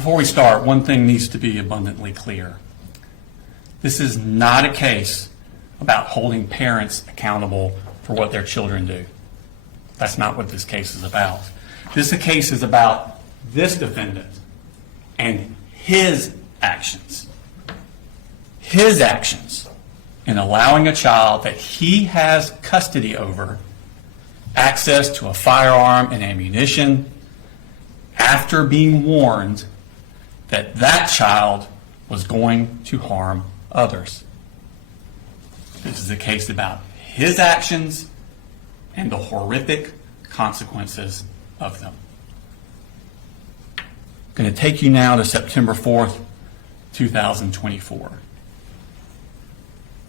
Before we start, one thing needs to be abundantly clear. This is not a case about holding parents accountable for what their children do. That's not what this case is about. This case is about this defendant and his actions. His actions in allowing a child that he has custody over access to a firearm and ammunition after being warned that that child was going to harm others. This is a case about his actions and the horrific consequences of them. I'm going to take you now to September 4th, 2024.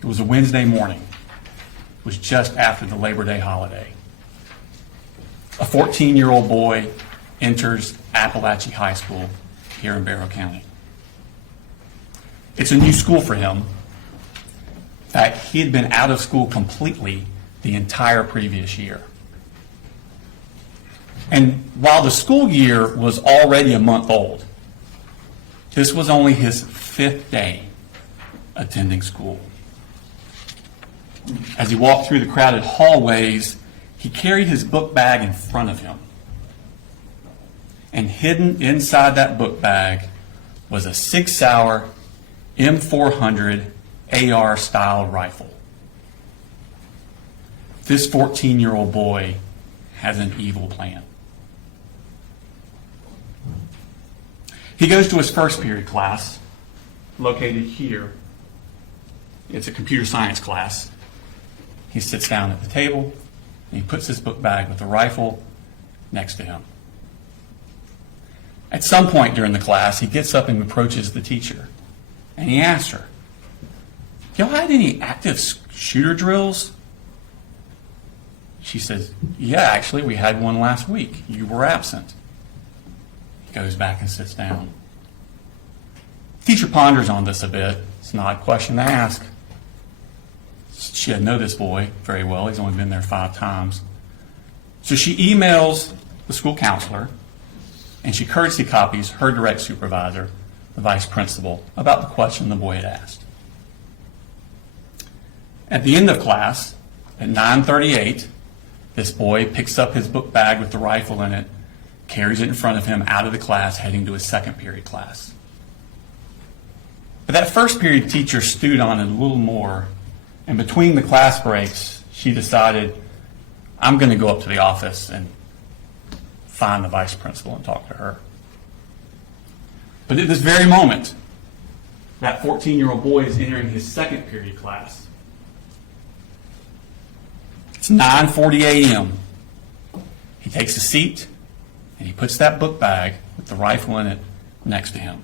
It was a Wednesday morning. It was just after the Labor Day holiday. A 14-year-old boy enters Apalachee High School here in Barrow County. It's a new school for him. In fact, he had been out of school completely the entire previous year. And while the school year was already a month old, this was only his 5th day attending school. As he walked through the crowded hallways, he carried his book bag in front of him. And hidden inside that book bag was a 6-hour M400 AR-style rifle. This 14-year-old boy has an evil plan. He goes to his first period class, located here. It's a computer science class. He sits down at the table, and he puts his book bag with the rifle next to him. At some point during the class, he gets up and approaches the teacher, and he asks her, "Y'all had any active shooter drills?" She says, "Yeah, actually, we had one last week. You were absent." He goes back and sits down. The teacher ponders on this a bit. It's an odd question to ask. She doesn't know this boy very well. He's only been there 5 times. So she emails the school counselor, and she courtesy copies her direct supervisor, the vice principal, about the question the boy had asked. At the end of class, at 9:38, this boy picks up his book bag with the rifle in it, carries it in front of him out of the class, heading to his second period class. But that first period teacher stewed on it a little more, and between the class breaks, she decided, I'm going to go up to the office and find the vice principal and talk to her. But at this very moment, that 14-year-old boy is entering his second period class. It's 9:40 a.m. He takes a seat, and he puts that book bag with the rifle in it next to him.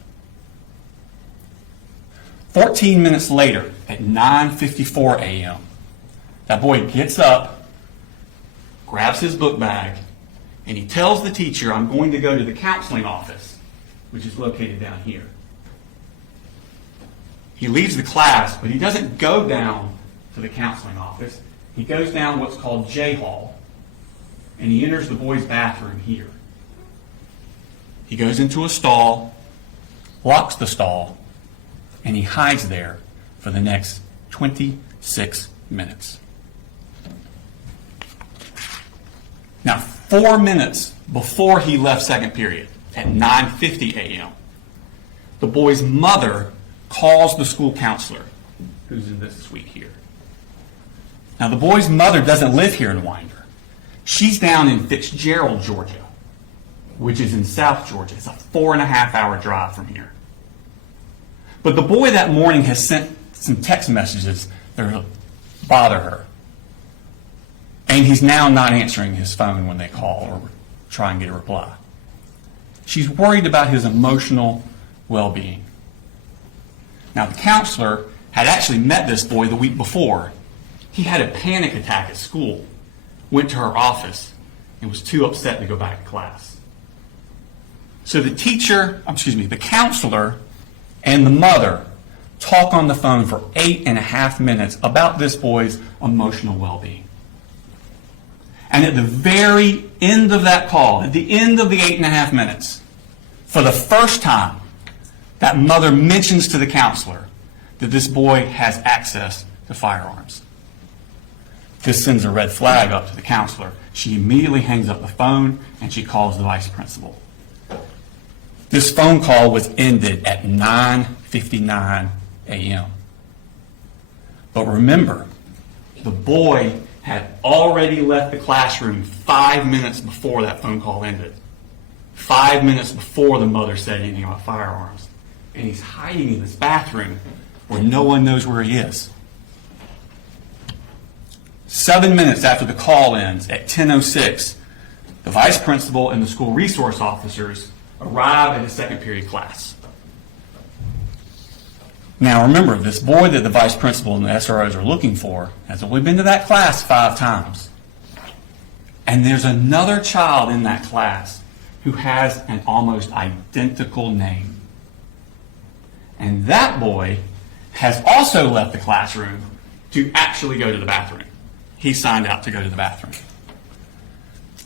14 minutes later, at 9:54 a.m., that boy gets up, grabs his book bag, and he tells the teacher, I'm going to go to the counseling office, which is located down here. He leaves the class, but he doesn't go down to the counseling office. He goes down what's called J Hall, and he enters the boys' bathroom here. He goes into a stall, locks the stall, and he hides there for the next 26 minutes. Now, 4 minutes before he left second period, at 9:50 a.m., the boy's mother calls the school counselor, who's in this suite here. Now, the boy's mother doesn't live here in Winder. She's down in Fitzgerald, Georgia, which is in South Georgia. It's a 4.5-hour drive from here. But the boy that morning has sent some text messages that bother her. And he's now not answering his phone when they call or try and get a reply. She's worried about his emotional well-being. Now, the counselor had actually met this boy the week before. He had a panic attack at school, went to her office, and was too upset to go back to class. So the counselor and the mother talk on the phone for 8.5 minutes about this boy's emotional well-being. And at the very end of that call, at the end of the 8.5 minutes, For the first time, that mother mentions to the counselor that this boy has access to firearms. This sends a red flag up to the counselor. She immediately hangs up the phone and she calls the vice principal. This phone call was ended at 9:59 a.m. But remember, the boy had already left the classroom 5 minutes before that phone call ended. 5 minutes before the mother said anything about firearms. And he's hiding in this bathroom where no one knows where he is. 7 minutes after the call ends, at 10:06, the vice principal and the school resource officers arrive at his second period class. Now remember, this boy that the vice principal and the SROs are looking for has only been to that class 5 times. And there's another child in that class who has an almost identical name. And that boy has also left the classroom to actually go to the bathroom. He signed out to go to the bathroom.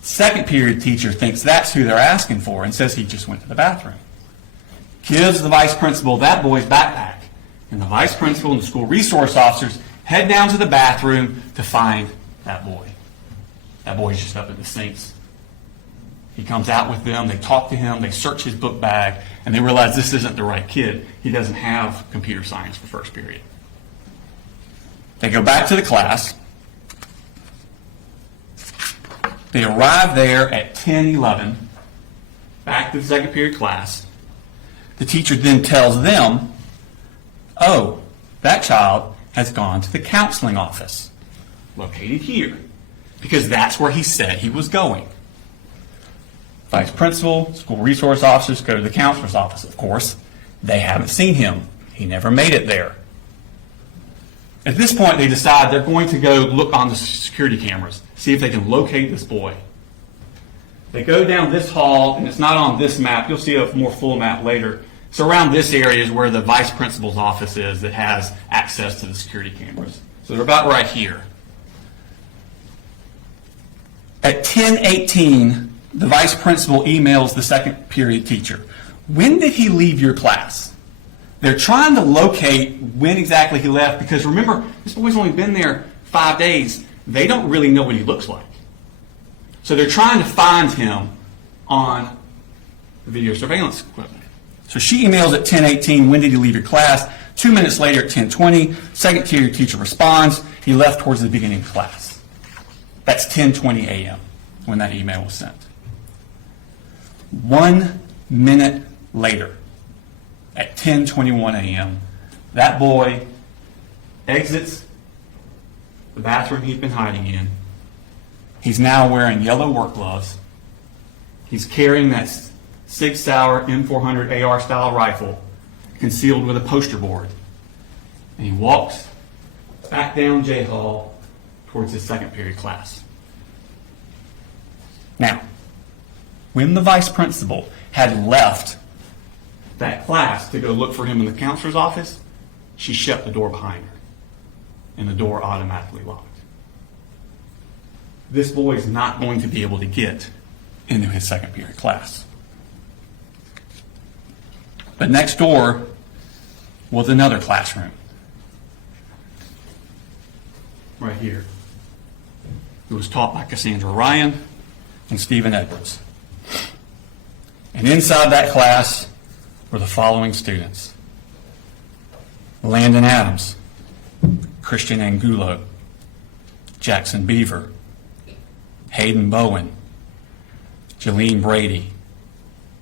Second period teacher thinks that's who they're asking for and says he just went to the bathroom. Gives the vice principal that boy's backpack. And the vice principal and the school resource officers head down to the bathroom to find that boy. That boy's just up at the sinks. He comes out with them, they talk to him, they search his book bag, and they realize this isn't the right kid. He doesn't have computer science for first period. They go back to the class. They arrive there at 10:11, back to the second period class. The teacher then tells them, oh, that child has gone to the counseling office, located here, because that's where he said he was going. Vice principal, school resource officers go to the counselor's office. Of course, they haven't seen him. He never made it there. At this point, they decide they're going to go look on the security cameras, see if they can locate this boy. They go down this hall, and it's not on this map. You'll see a more full map later. So around this area is where the vice principal's office is that has access to the security cameras. So they're about right here. At 10:18, the vice principal emails the second period teacher. When did he leave your class? They're trying to locate when exactly he left because remember, this boy's only been there 5 days. They don't really know what he looks like. So they're trying to find him on the video surveillance equipment. So she emails at 10:18, when did he leave your class? 2 minutes later at 10:20, second period teacher responds, he left towards the beginning of class. That's 10:20 a.m. when that email was sent. 1 minute later, at 10:21 a.m., that boy exits the bathroom he's been hiding in. He's now wearing yellow work gloves. He's carrying that Sig Sauer M400 AR style rifle concealed with a poster board. And he walks back down J Hall towards his second period class. Now, when the vice principal had left that class to go look for him in the counselor's office, she shut the door behind her, and the door automatically locked. This boy is not going to be able to get into his second period class. But next door was another classroom, right here. It was taught by Cassandra Ryan and Stephen Edwards. And inside that class were the following students: Landon Adams, Christian Angulo, Jackson Beaver, Hayden Bowen, Jalene Brady,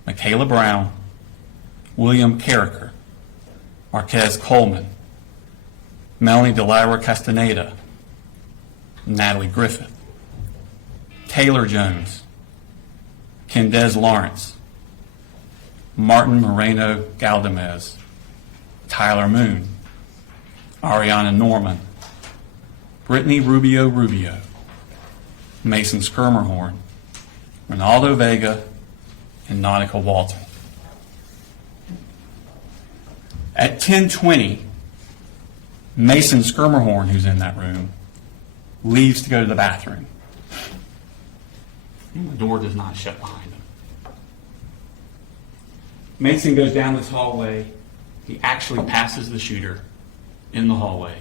Michaela Brown, William Carricker, Marquez Coleman, Melanie Delira Castaneda, Natalie Griffith, Taylor Jones, Kendez Lawrence, Martin Moreno Galdamez, Tyler Moon, Ariana Norman, Brittany Rubio, Mason Skirmerhorn, Ronaldo Vega, and Nautica Walton. At 10:20, Mason Skirmerhorn, who's in that room, leaves to go to the bathroom. And the door does not shut behind him. Mason goes down this hallway. He actually passes the shooter in the hallway,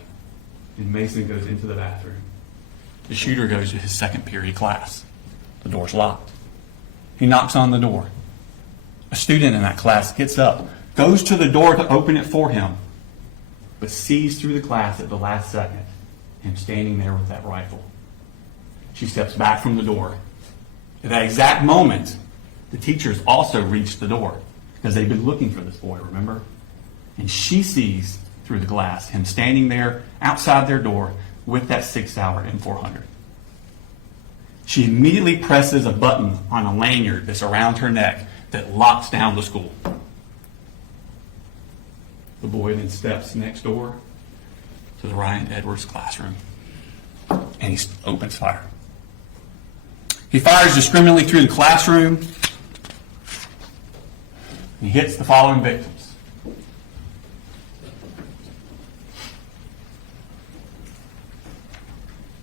and Mason goes into the bathroom. The shooter goes to his second period class. The door's locked. He knocks on the door. A student in that class gets up, goes to the door to open it for him, but sees through the glass at the last second him standing there with that rifle. She steps back from the door. At that exact moment, the teachers also reached the door because they'd been looking for this boy, remember? And she sees through the glass him standing there outside their door with that 6-hour M400. She immediately presses a button on a lanyard that's around her neck that locks down the school. The boy then steps next door to the Ryan Edwards classroom, and he opens fire. He fires discriminately through the classroom, and he hits the following victims.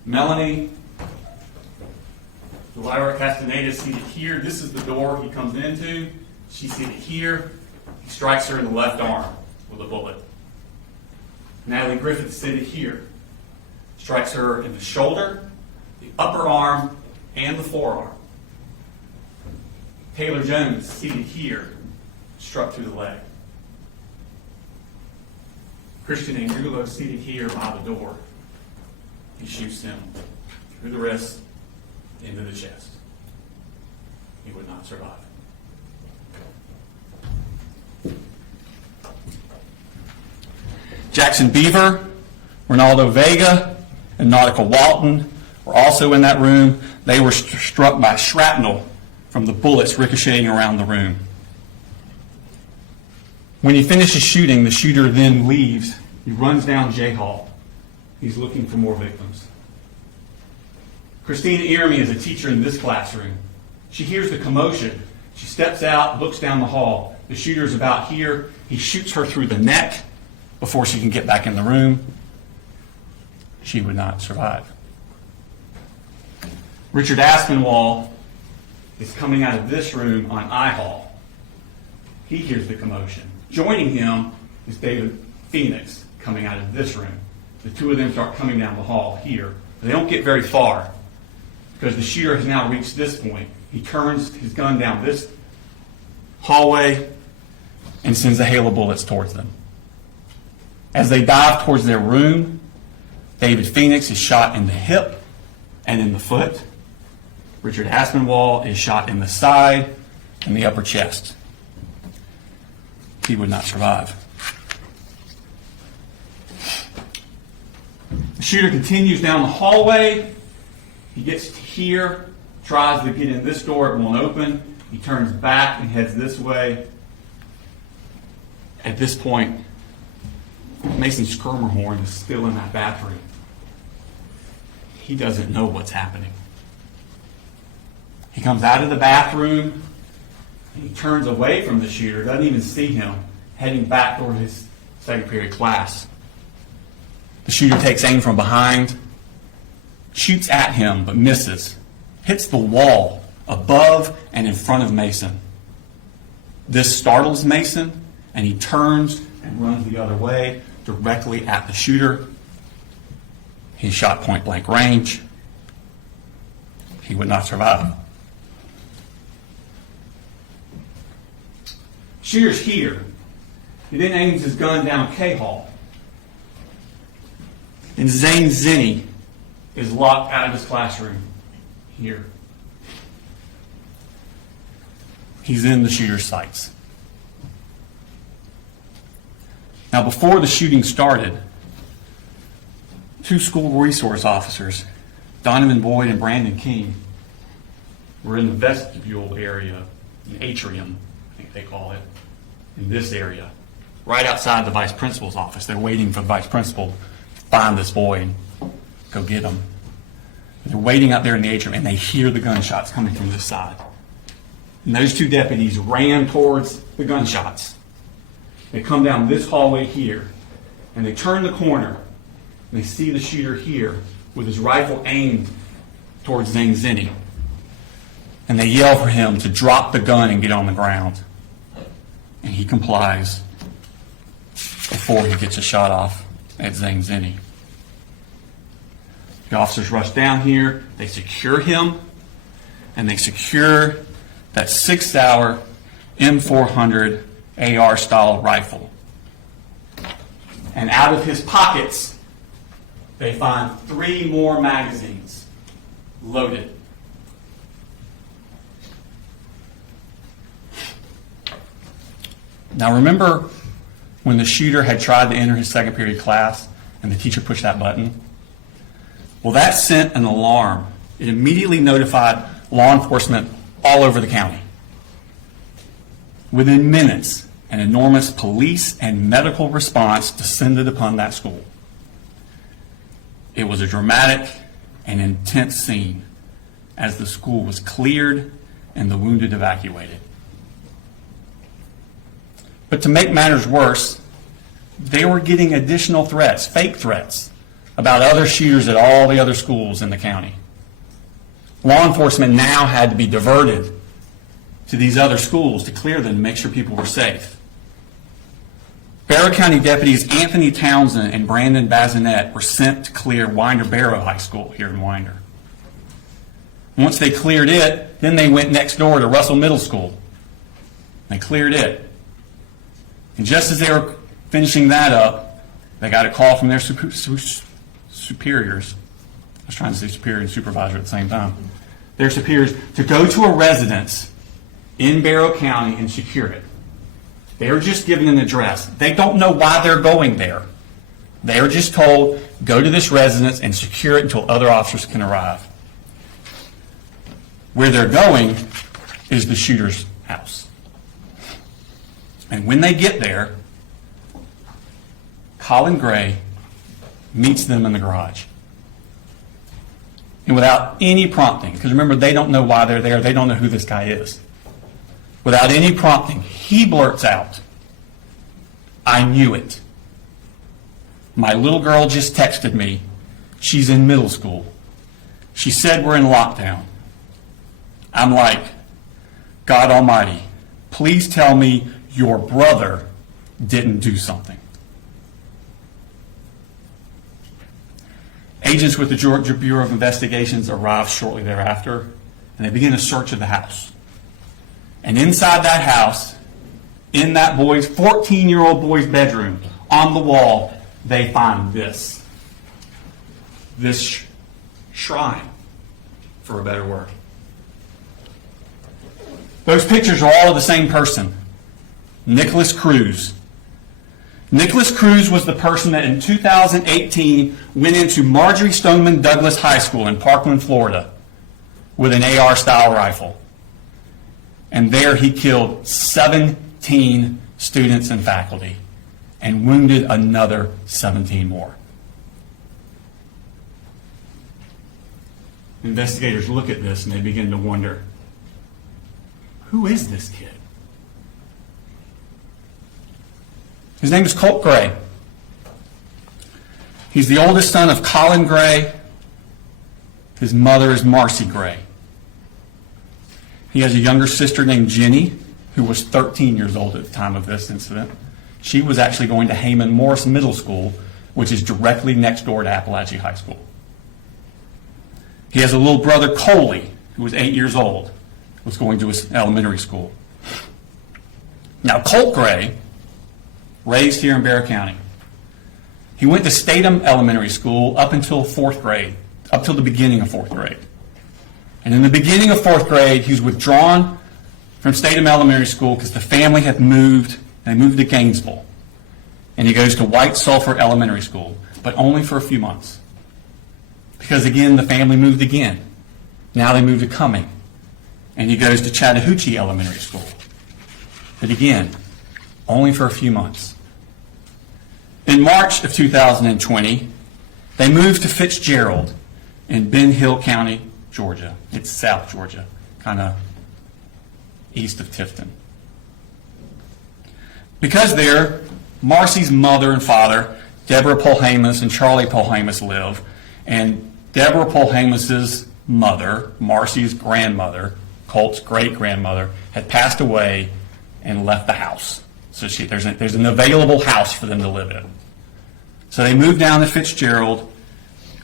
Melanie Delira Castaneda seated here. This is the door he comes into. She's seated here. He strikes her in the left arm with a bullet. Natalie Griffith seated here. Strikes her in the shoulder, the upper arm, and the forearm. Taylor Jones seated here, struck through the leg. Christian Angulo seated here by the door. He shoots him through the wrist, into the chest. He would not survive. Jackson Beaver, Ronaldo Vega, and Nautica Walton were also in that room. They were struck by shrapnel from the bullets ricocheting around the room. When he finishes shooting, the shooter then leaves. He runs down J Hall. He's looking for more victims. Christina Ieremy is a teacher in this classroom. She hears the commotion. She steps out, looks down the hall. The shooter's about here. He shoots her through the neck before she can get back in the room. She would not survive. Richard Aspinwall is coming out of this room on I Hall. He hears the commotion. Joining him is David Phoenix coming out of this room. The two of them start coming down the hall here. They don't get very far because the shooter has now reached this point. He turns his gun down this hallway and sends a hail of bullets towards them. As they dive towards their room, David Phoenix is shot in the hip and in the foot. Richard Aspinwall is shot in the side and the upper chest. He would not survive. The shooter continues down the hallway. He gets to here, tries to get in this door, it won't open. He turns back and heads this way. At this point, Mason Skirmerhorn is still in that bathroom. He doesn't know what's happening. He comes out of the bathroom, and he turns away from the shooter, doesn't even see him, heading back toward his second period class. The shooter takes aim from behind, shoots at him, but misses, hits the wall above and in front of Mason. This startles Mason, and he turns and runs the other way, directly at the shooter. He's shot point blank range. He would not survive. Shooter's here. He then aims his gun down K Hall. And Zane Zinni is locked out of his classroom here. He's in the shooter's sights. Now, before the shooting started, two school resource officers, Donovan Boyd and Brandon King, were in the vestibule area, an atrium, I think they call it, in this area, right outside the vice principal's office. They're waiting for the vice principal to find this boy and go get him. They're waiting out there in the atrium, and they hear the gunshots coming from this side. And those two deputies ran towards the gunshots. They come down this hallway here, and they turn the corner, and they see the shooter here with his rifle aimed towards Zane Zinni. And they yell for him to drop the gun and get on the ground. and he complies before he gets a shot off at Zane Zinni. The officers rush down here, they secure him, and they secure that 6-hour M400 AR-style rifle. And out of his pockets, they find 3 more magazines loaded. Now remember when the shooter had tried to enter his second period class and the teacher pushed that button? Well, that sent an alarm. It immediately notified law enforcement all over the county. Within minutes, an enormous police and medical response descended upon that school. It was a dramatic and intense scene as the school was cleared and the wounded evacuated. But to make matters worse, they were getting additional threats, fake threats, about other shooters at all the other schools in the county. Law enforcement now had to be diverted to these other schools to clear them to make sure people were safe. Barrow County deputies Anthony Townsend and Brandon Bazinet were sent to clear Barrow High School here in Winder. Once they cleared it, then they went next door to Russell Middle School. They cleared it. And just as they were finishing that up, they got a call from their superiors. I was trying to say superior and supervisor at the same time. Their superiors to go to a residence in Barrow County and secure it. They were just given an address. They don't know why they're going there. They were just told, go to this residence and secure it until other officers can arrive. Where they're going is the shooter's house. And when they get there, Colin Gray meets them in the garage. And without any prompting, because remember, they don't know why they're there, they don't know who this guy is. Without any prompting, he blurts out, "I knew it. My little girl just texted me. She's in middle school. She said we're in lockdown." I'm like, God Almighty, please tell me your brother didn't do something. Agents with the Georgia Bureau of Investigations arrived shortly thereafter, and they begin a search of the house. And inside that house, in that 14-year-old boy's bedroom, on the wall, they find this shrine, for a better word. Those pictures are all of the same person, Nicholas Cruz. Nicholas Cruz was the person that in 2018 went into Marjorie Stoneman Douglas High School in Parkland, Florida, with an AR-style rifle. And there he killed 17 students and faculty and wounded another 17 more. Investigators look at this and they begin to wonder, who is this kid? His name is Colt Gray. He's the oldest son of Colin Gray. His mother is Marcy Gray. He has a younger sister named Jenny, who was 13 years old at the time of this incident. She was actually going to Heyman Morris Middle School, which is directly next door to Apalachee High School. He has a little brother, Coley, who was 8 years old, was going to his elementary school. Now, Colt Gray, raised here in Barrow County, he went to Statham Elementary School up until fourth grade, up till the beginning of fourth grade. And in the beginning of fourth grade, he was withdrawn from Statham Elementary School because the family had moved. They moved to Gainesville. And he goes to White Sulphur Elementary School, but only for a few months. Because again, the family moved again. Now they moved to Cumming. And he goes to Chattahoochee Elementary School. But again, only for a few months. In March of 2020, they moved to Fitzgerald in Ben Hill County, Georgia. It's South Georgia, kind of east of Tifton. Because there, Marcy's mother and father, Deborah Polhamus and Charlie Polhamus, live. And Deborah Polhamus's mother, Marcy's grandmother, Colt's great-grandmother, had passed away and left the house. So there's an available house for them to live in. So they moved down to Fitzgerald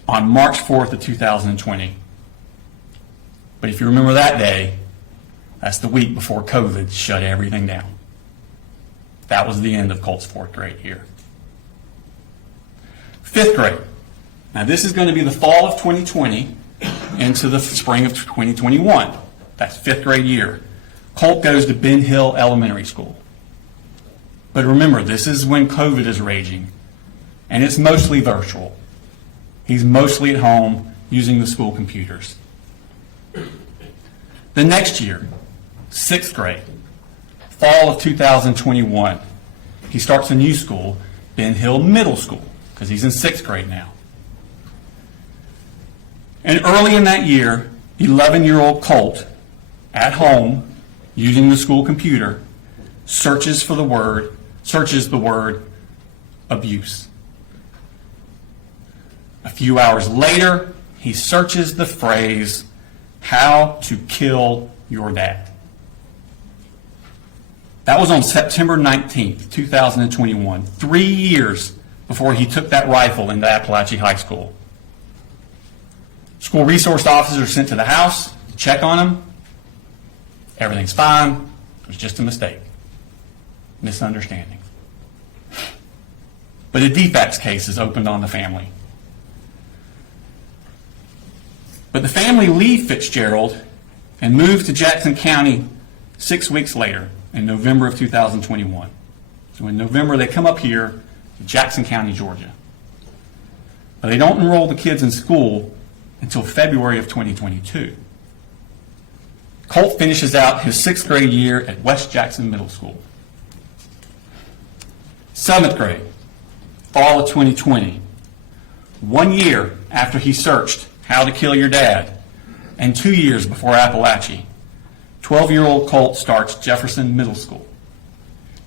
on March 4th of 2020. But if you remember that day, that's the week before COVID shut everything down. That was the end of Colt's 4th grade year. 5th grade. Now this is going to be the fall of 2020 into the spring of 2021. That's 5th grade year. Colt goes to Ben Hill Elementary School. But remember, this is when COVID is raging, and it's mostly virtual. He's mostly at home using the school computers. The next year, 6th grade, fall of 2021, he starts a new school, Ben Hill Middle School, because he's in 6th grade now. And early in that year, 11-year-old Colt, at home, using the school computer, searches the word abuse. A few hours later, he searches the phrase, "how to kill your dad." That was on September 19th, 2021, 3 years before he took that rifle into Apalachee High School. School resource officers are sent to the house to check on him. Everything's fine. It was just a mistake. Misunderstanding. But a defects case is opened on the family. But the family leave Fitzgerald and move to Jackson County 6 weeks later, in November of 2021. So in November, they come up here to Jackson County, Georgia. But they don't enroll the kids in school until February of 2022. Colt finishes out his 6th grade year at West Jackson Middle School. 7th grade, fall of 2020. 1 year after he searched How to Kill Your Dad, and 2 years before Apalachee, 12-year-old Colt starts Jefferson Middle School.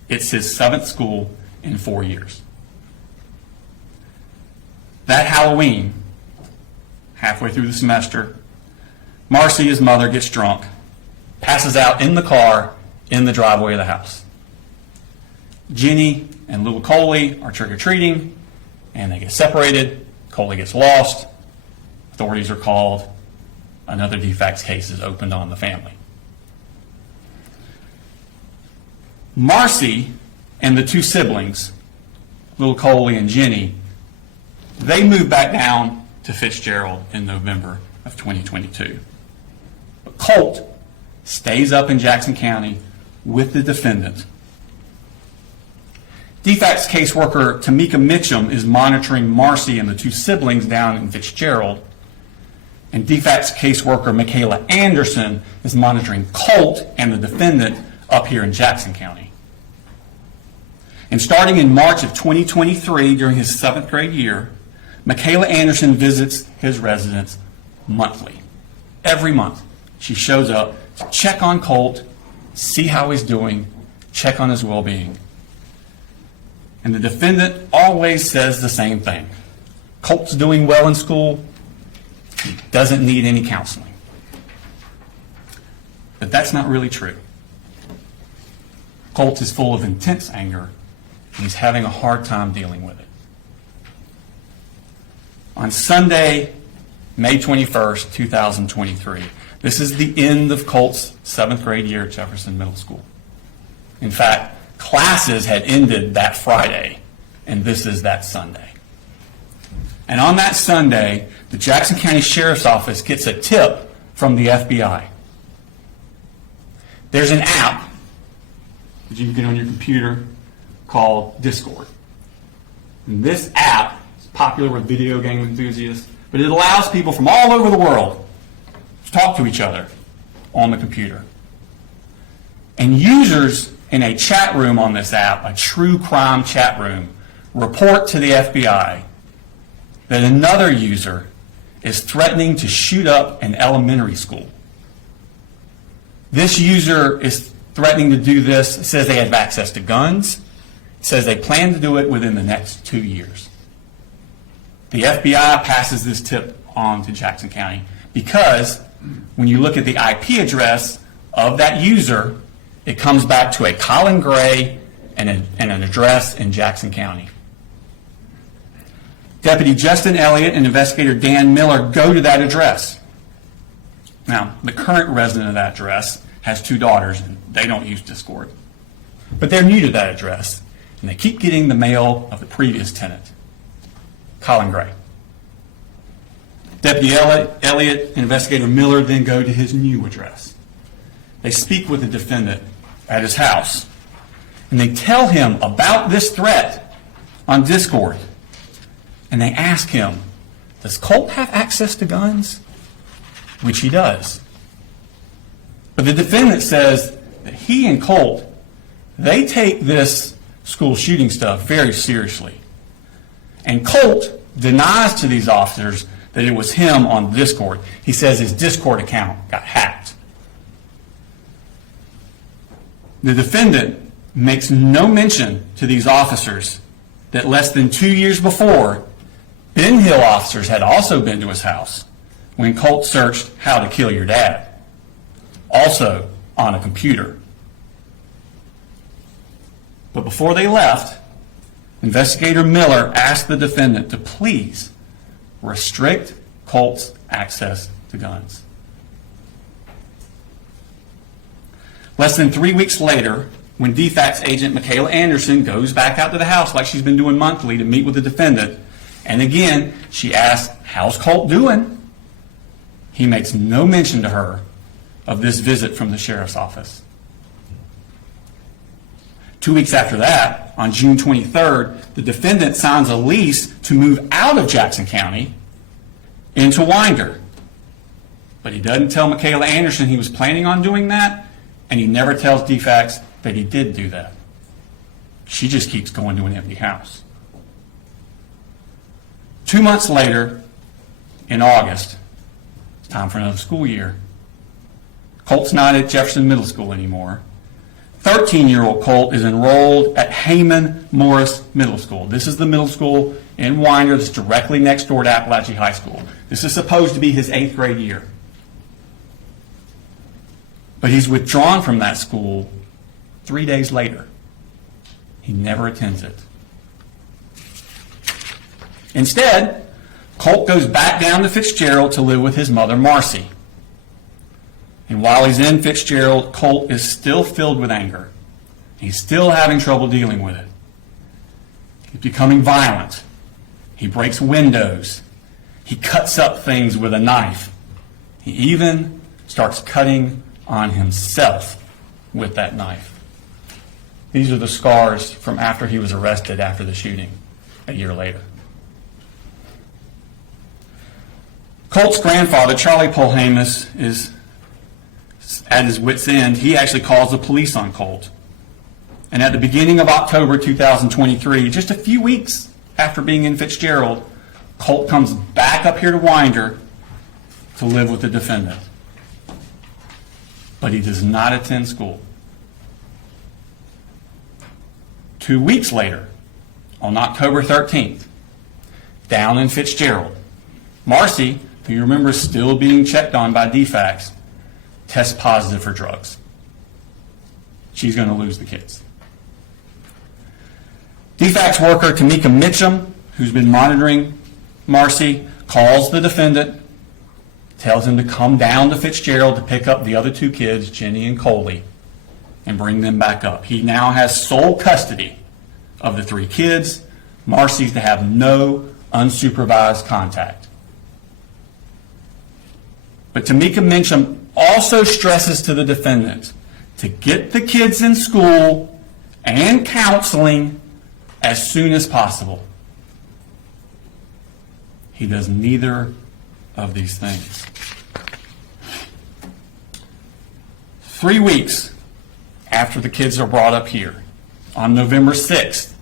It's his 7th school in 4 years. That Halloween, halfway through the semester, Marcy, his mother, gets drunk, passes out in the car in the driveway of the house. Jenny and little Coley are trick-or-treating, and they get separated. Coley gets lost. Authorities are called. Another defects case is opened on the family. Marcy and the 2 siblings, little Coley and Jenny, they moved back down to Fitzgerald in November of 2022. But Colt stays up in Jackson County with the defendant. Defects caseworker Tamika Mitchum is monitoring Marcy and the 2 siblings down in Fitzgerald, and defects caseworker Michaela Anderson is monitoring Colt and the defendant up here in Jackson County. And starting in March of 2023, during his 7th grade year, Michaela Anderson visits his residence monthly. Every month, she shows up to check on Colt, see how he's doing, check on his well-being. And the defendant always says the same thing. Colt's doing well in school. He doesn't need any counseling. But that's not really true. Colt is full of intense anger, and he's having a hard time dealing with it. On Sunday, May 21st, 2023, this is the end of Colt's 7th grade year at Jefferson Middle School. In fact, classes had ended that Friday, and this is that Sunday. And on that Sunday, the Jackson County Sheriff's Office gets a tip from the FBI. There's an app that you can get on your computer called Discord. And this app is popular with video game enthusiasts, but it allows people from all over the world to talk to each other on the computer. And users in a chat room on this app, a true crime chat room, report to the FBI that another user is threatening to shoot up an elementary school. This user is threatening to do this. It says they have access to guns. It says they plan to do it within the next 2 years. The FBI passes this tip on to Jackson County because when you look at the IP address of that user, it comes back to a Colin Gray and an address in Jackson County. Deputy Justin Elliott and investigator Dan Miller go to that address. Now, the current resident of that address has 2 daughters, and they don't use Discord. But they're new to that address, and they keep getting the mail of the previous tenant, Colin Gray. Deputy Elliott and investigator Miller then go to his new address. They speak with the defendant at his house, and they tell him about this threat on Discord. And they ask him, does Colt have access to guns? Which he does. But the defendant says that he and Colt, they take this school shooting stuff very seriously. And Colt denies to these officers that it was him on Discord. He says his Discord account got hacked. The defendant makes no mention to these officers that less than 2 years before, Ben Hill officers had also been to his house when Colt searched how to kill your dad, also on a computer. But before they left, investigator Miller asked the defendant to please restrict Colt's access to guns. Less than 3 weeks later, when DFACS agent Michaela Anderson goes back out to the house like she's been doing monthly to meet with the defendant, and again, she asks, how's Colt doing? He makes no mention to her of this visit from the sheriff's office. 2 weeks after that, on June 23rd, the defendant signs a lease to move out of Jackson County into Winder. But he doesn't tell Michaela Anderson he was planning on doing that, and he never tells DFACS that he did do that. She just keeps going to an empty house. 2 months later, in August, it's time for another school year. Colt's not at Jefferson Middle School anymore. 13-year-old Colt is enrolled at Heyman Morris Middle School. This is the middle school in Winder that's directly next door to Apalachee High School. This is supposed to be his 8th grade year. But he's withdrawn from that school 3 days later. He never attends it. Instead, Colt goes back down to Fitzgerald to live with his mother, Marcy. And while he's in Fitzgerald, Colt is still filled with anger. He's still having trouble dealing with it. He's becoming violent. He breaks windows. He cuts up things with a knife. He even starts cutting on himself with that knife. These are the scars from after he was arrested after the shooting a year later. Colt's grandfather, Charlie Polhamus, is at his wit's end. He actually calls the police on Colt. And at the beginning of October 2023, just a few weeks after being in Fitzgerald, Colt comes back up here to Winder to live with the defendant. But he does not attend school. 2 weeks later, on October 13th, down in Fitzgerald, Marcy, who you remember is still being checked on by DFACS, tests positive for drugs. She's going to lose the kids. DFACS worker Tamika Mitchum, who's been monitoring Marcy, calls the defendant, tells him to come down to Fitzgerald to pick up the other 2 kids, Jenny and Coley, and bring them back up. He now has sole custody of the 3 kids. Marcy's to have no unsupervised contact. But Tamika Mitchum also stresses to the defendant to get the kids in school and counseling as soon as possible. He does neither of these things. 3 weeks after the kids are brought up here, on November 6th,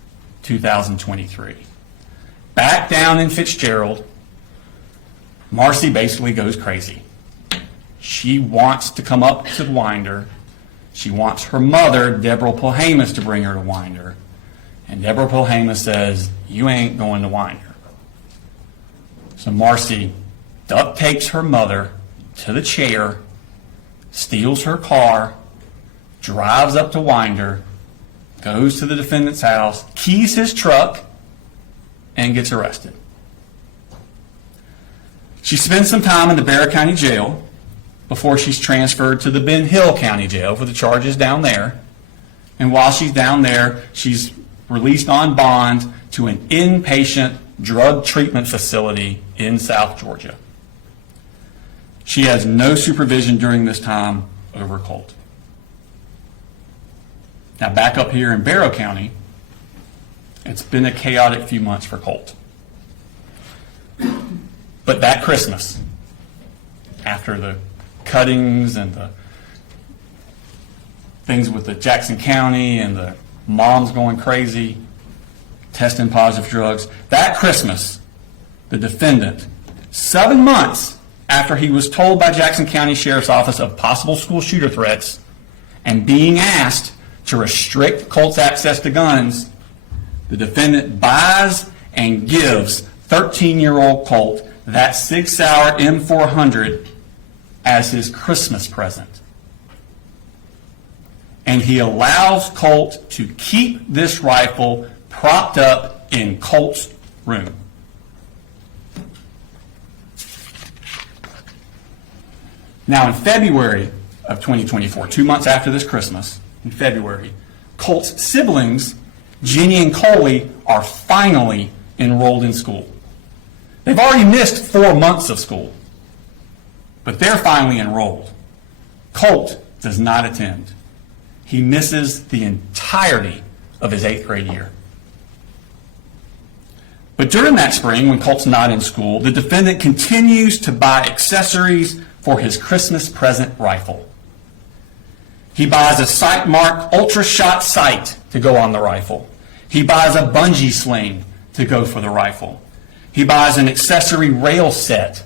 2023, back down in Fitzgerald, Marcy basically goes crazy. She wants to come up to Winder. She wants her mother, Deborah Polhamus, to bring her to Winder. And Deborah Polhamus says, you ain't going to Winder. So Marcy duct tapes her mother to the chair, steals her car, drives up to Winder, goes to the defendant's house, keys his truck, and gets arrested. She spends some time in the Barrow County Jail before she's transferred to the Ben Hill County Jail for the charges down there. And while she's down there, she's released on bond to an inpatient drug treatment facility in South Georgia. She has no supervision during this time over Colt. Now back up here in Barrow County, it's been a chaotic few months for Colt. But that Christmas, after the cuttings and the things with the Jackson County and the moms going crazy, testing positive drugs, that Christmas, the defendant, 7 months after he was told by Jackson County Sheriff's Office of possible school shooter threats and being asked to restrict Colt's access to guns, the defendant buys and gives 13-year-old Colt that Sig Sauer M400 as his Christmas present. And he allows Colt to keep this rifle propped up in Colt's room. Now in February of 2024, 2 months after this Christmas, in February, Colt's siblings, Jenny and Coley, are finally enrolled in school. They've already missed 4 months of school, but they're finally enrolled. Colt does not attend. He misses the entirety of his 8th grade year. But during that spring, when Colt's not in school, the defendant continues to buy accessories for his Christmas present rifle. He buys a sight-marked ultra-shot sight to go on the rifle. He buys a bungee sling to go for the rifle. He buys an accessory rail set.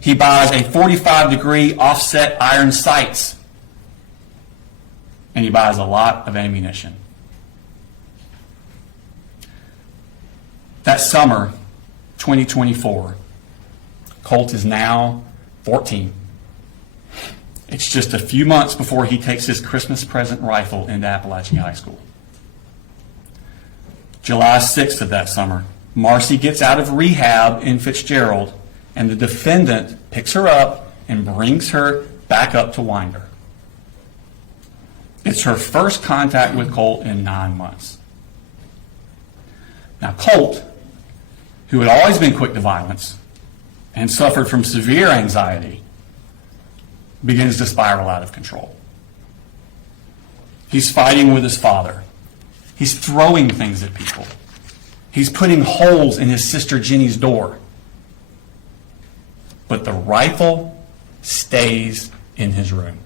He buys a 45-degree offset iron sights. And he buys a lot of ammunition. That summer, 2024, Colt is now 14. It's just a few months before he takes his Christmas present rifle into Apalachee High School. July 6th of that summer, Marcy gets out of rehab in Fitzgerald, and the defendant picks her up and brings her back up to Winder. It's her first contact with Colt in 9 months. Now Colt, who had always been quick to violence and suffered from severe anxiety, begins to spiral out of control. He's fighting with his father. He's throwing things at people. He's putting holes in his sister Jenny's door. But the rifle stays in his room.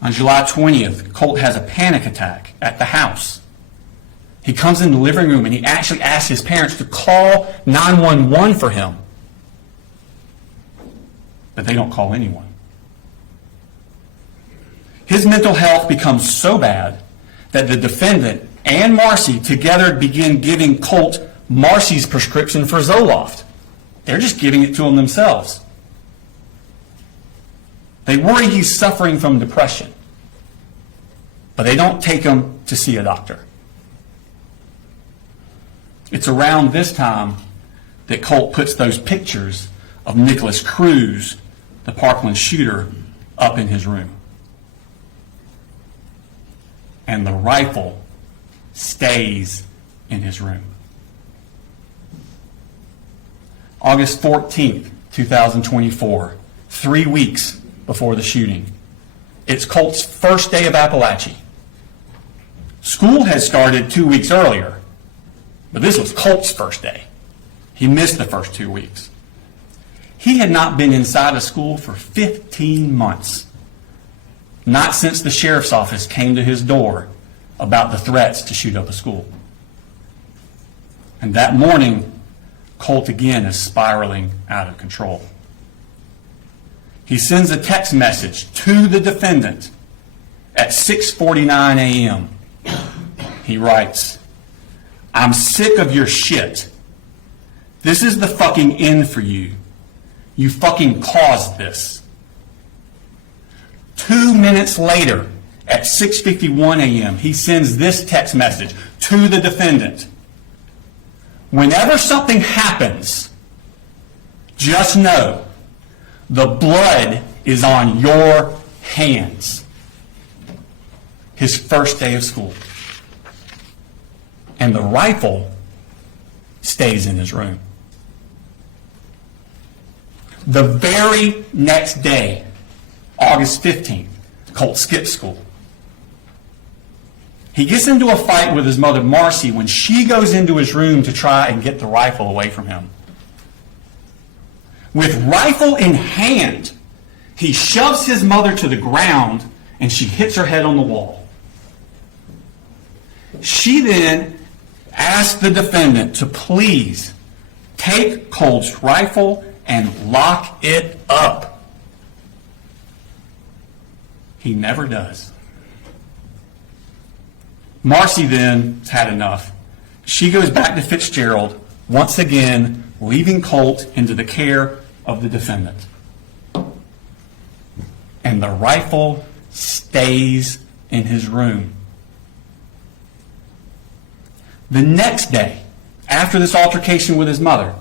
On July 20th, Colt has a panic attack at the house. He comes in the living room and he actually asks his parents to call 911 for him. But they don't call anyone. His mental health becomes so bad that the defendant and Marcy together begin giving Colt Marcy's prescription for Zoloft. They're just giving it to him themselves. They worry he's suffering from depression, but they don't take him to see a doctor. It's around this time that Colt puts those pictures of Nicholas Cruz, the Parkland shooter, up in his room. And the rifle stays in his room. August 14th, 2024, 3 weeks before the shooting. It's Colt's first day of Apalachee. School had started 2 weeks earlier, but this was Colt's first day. He missed the first 2 weeks. He had not been inside of school for 15 months. Not since the sheriff's office came to his door about the threats to shoot up a school. And that morning, Colt again is spiraling out of control. He sends a text message to the defendant at 6:49 a.m. He writes, "I'm sick of your shit. This is the fucking end for you. You fucking caused this." 2 minutes later, At 6:51 a.m., he sends this text message to the defendant. Whenever something happens, just know the blood is on your hands. His first day of school. And the rifle stays in his room. The very next day, August 15th, Colt skips school. He gets into a fight with his mother, Marcy, when she goes into his room to try and get the rifle away from him. With rifle in hand, he shoves his mother to the ground and she hits her head on the wall. She then asked the defendant to please take Colt's rifle and lock it up. He never does. Marcy then has had enough. She goes back to Fitzgerald, once again leaving Colt into the care of the defendant. And the rifle stays in his room. The next day, after this altercation with his mother,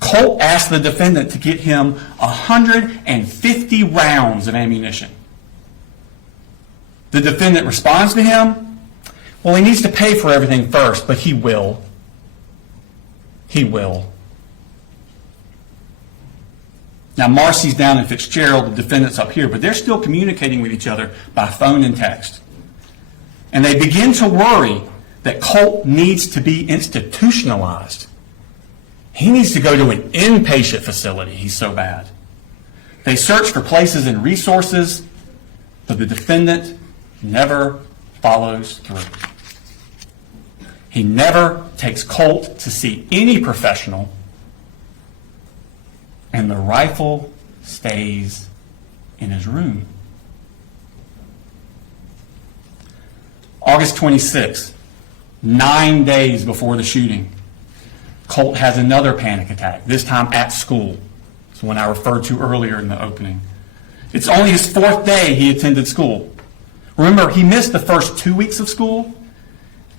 Colt asked the defendant to get him 150 rounds of ammunition. The defendant responds to him, well, he needs to pay for everything first, but he will. He will. Now, Marcy's down in Fitzgerald, the defendant's up here, but they're still communicating with each other by phone and text. And they begin to worry that Colt needs to be institutionalized. He needs to go to an inpatient facility. He's so bad. They search for places and resources, but the defendant never follows through. He never takes Colt to see any professional, and the rifle stays in his room. August 26th, 9 days before the shooting, Colt has another panic attack, this time at school. It's the one I referred to earlier in the opening. It's only his fourth day he attended school. Remember, he missed the first 2 weeks of school,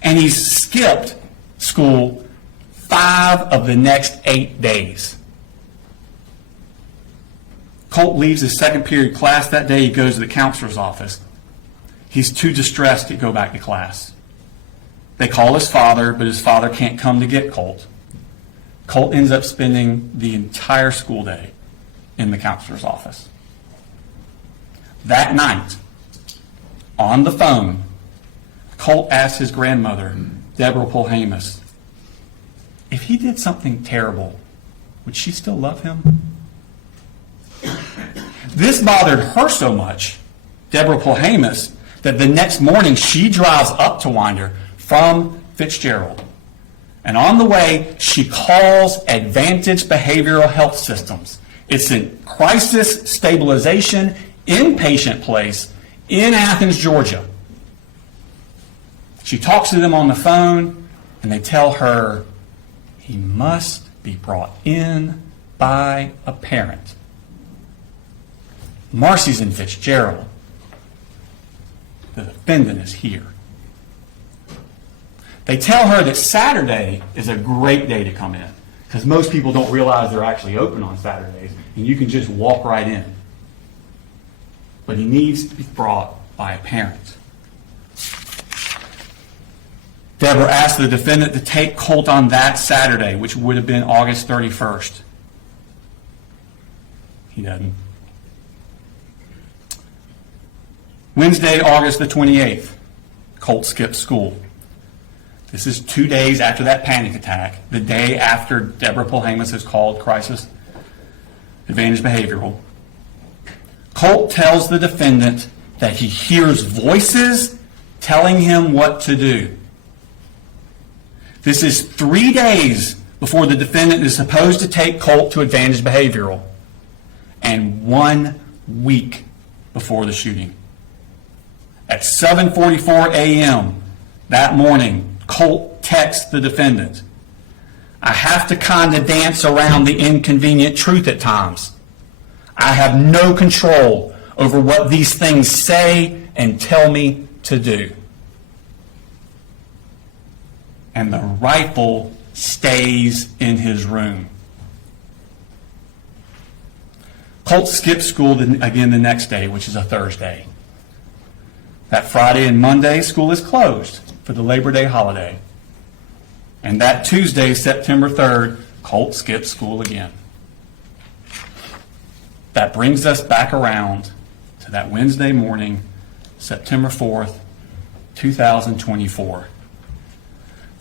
and he skipped school 5 of the next 8 days. Colt leaves his second period class that day. He goes to the counselor's office. He's too distressed to go back to class. They call his father, but his father can't come to get Colt. Colt ends up spending the entire school day in the counselor's office. That night, on the phone, Colt asked his grandmother, Deborah Polhamus, if he did something terrible, would she still love him? This bothered her so much, Deborah Polhamus, that the next morning she drives up to Winder from Fitzgerald. And on the way, she calls Advantage Behavioral Health Systems. It's a crisis stabilization inpatient place in Athens, Georgia. She talks to them on the phone, and they tell her he must be brought in by a parent. Marcy's in Fitzgerald. The defendant is here. They tell her that Saturday is a great day to come in because most people don't realize they're actually open on Saturdays, and you can just walk right in. But he needs to be brought by a parent. Deborah asked the defendant to take Colt on that Saturday, which would have been August 31st. He doesn't. Wednesday, August the 28th, Colt skips school. This is 2 days after that panic attack, the day after Deborah Polhamus has called Crisis Advantage Behavioral. Colt tells the defendant that he hears voices telling him what to do. This is 3 days before the defendant is supposed to take Colt to Advantage Behavioral, and 1 week before the shooting. At 7:44 a.m. that morning, Colt texts the defendant, I have to kind of dance around the inconvenient truth at times. I have no control over what these things say and tell me to do. And the rifle stays in his room. Colt skipped school again the next day, which is a Thursday. That Friday and Monday, school is closed for the Labor Day holiday. And that Tuesday, September 3rd, Colt skipped school again. That brings us back around to that Wednesday morning, September 4th, 2024.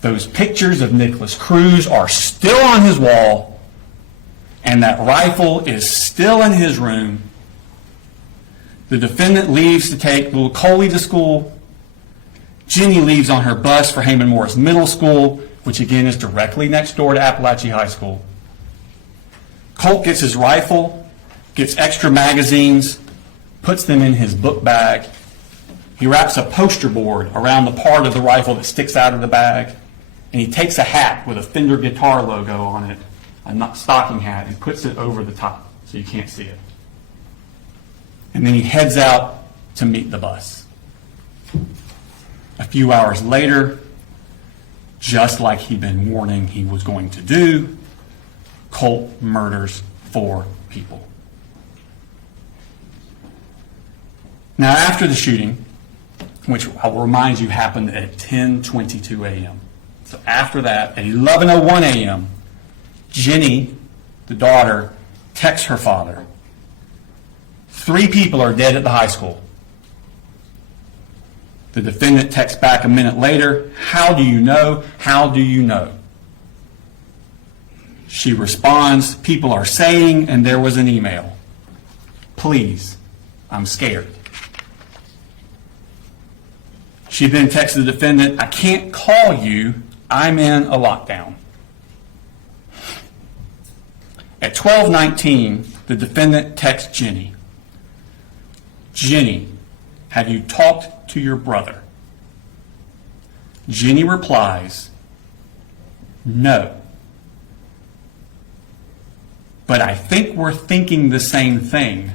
Those pictures of Nicholas Cruz are still on his wall, and that rifle is still in his room. The defendant leaves to take little Coley to school. Jenny leaves on her bus for Heyman Morris Middle School, which again is directly next door to Apalachee High School. Colt gets his rifle, gets extra magazines, puts them in his book bag. He wraps a poster board around the part of the rifle that sticks out of the bag, and he takes a hat with a Fender guitar logo on it, a stocking hat, and puts it over the top so you can't see it. And then he heads out to meet the bus. A few hours later, just like he'd been warning he was going to do, Colt murders 4 people. Now, after the shooting, which I will remind you happened at 10:22 a.m., so after that, at 11:01 a.m., Jenny, the daughter, texts her father. 3 people are dead at the high school. The defendant texts back a minute later, "How do you know? How do you know?" She responds, "People are saying, and there was an email. Please, I'm scared." She then texts the defendant, "I can't call you. I'm in a lockdown." At 12:19, the defendant texts Jenny, "Jenny, have you talked to your brother?" Jenny replies, "No. But I think we're thinking the same thing,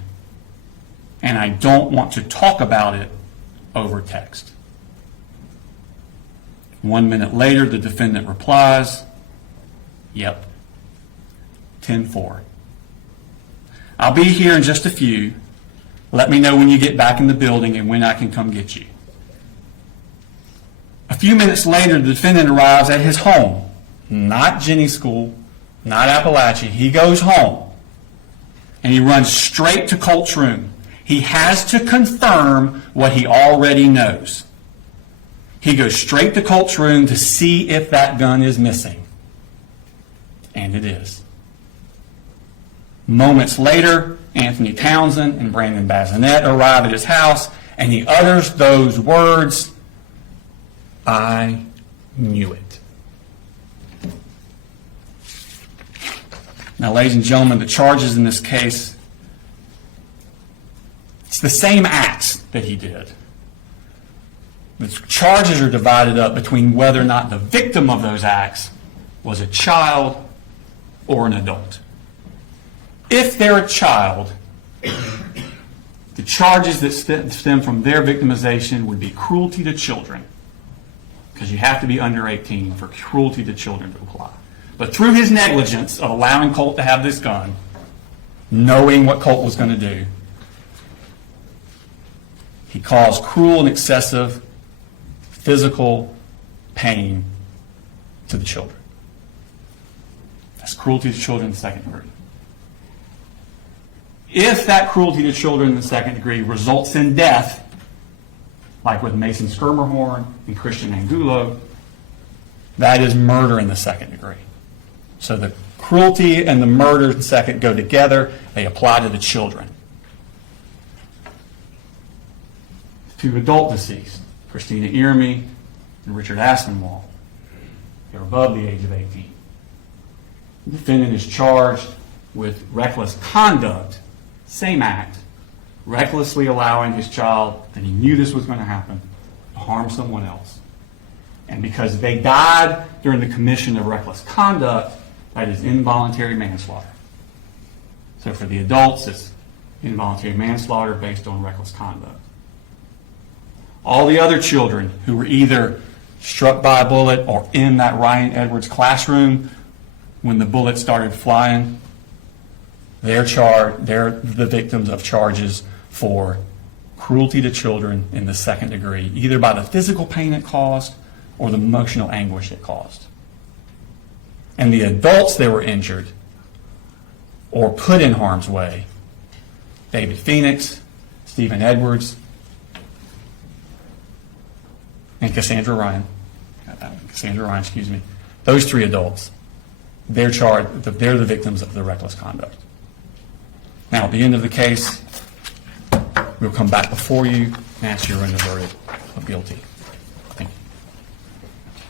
and I don't want to talk about it over text." 1 minute later, the defendant replies, "Yep, 10-4. I'll be here in just a few. Let me know when you get back in the building and when I can come get you." A few minutes later, the defendant arrives at his home, not Jenny's school, not Apalachee. He goes home, and he runs straight to Colt's room. He has to confirm what he already knows. He goes straight to Colt's room to see if that gun is missing. And it is. Moments later, Anthony Townsend and Brandon Bazinet arrive at his house, and he utters those words, "I knew it." Now, ladies and gentlemen, the charges in this case, it's the same acts that he did. The charges are divided up between whether or not the victim of those acts was a child or an adult. If they're a child, the charges that stem from their victimization would be cruelty to children, because you have to be under 18 for cruelty to children to apply. But through his negligence of allowing Colt to have this gun, knowing what Colt was going to do, he caused cruel and excessive physical pain to the children. That's cruelty to children in the second degree. If that cruelty to children in the second degree results in death, like with Mason Skirmerhorn and Christian Angulo, that is murder in the second degree. So the cruelty and the murder in the second go together. They apply to the children. To adult deceased, Christina Irmy and Richard Aspinwall, they're above the age of 18. The defendant is charged with reckless conduct, same act, recklessly allowing his child, that he knew this was going to happen, to harm someone else. And because they died during the commission of reckless conduct, that is involuntary manslaughter. So for the adults, it's involuntary manslaughter based on reckless conduct. All the other children who were either struck by a bullet or in that Ryan Edwards classroom when the bullet started flying, they're the victims of charges for cruelty to children in the second degree, either by the physical pain it caused or the emotional anguish it caused. And the adults that were injured or put in harm's way, David Phoenix, Stephen Edwards, and Cassandra Ryan, those three adults, they're the victims of the reckless conduct. Now, at the end of the case, we'll come back before you and ask you to render the verdict of guilty.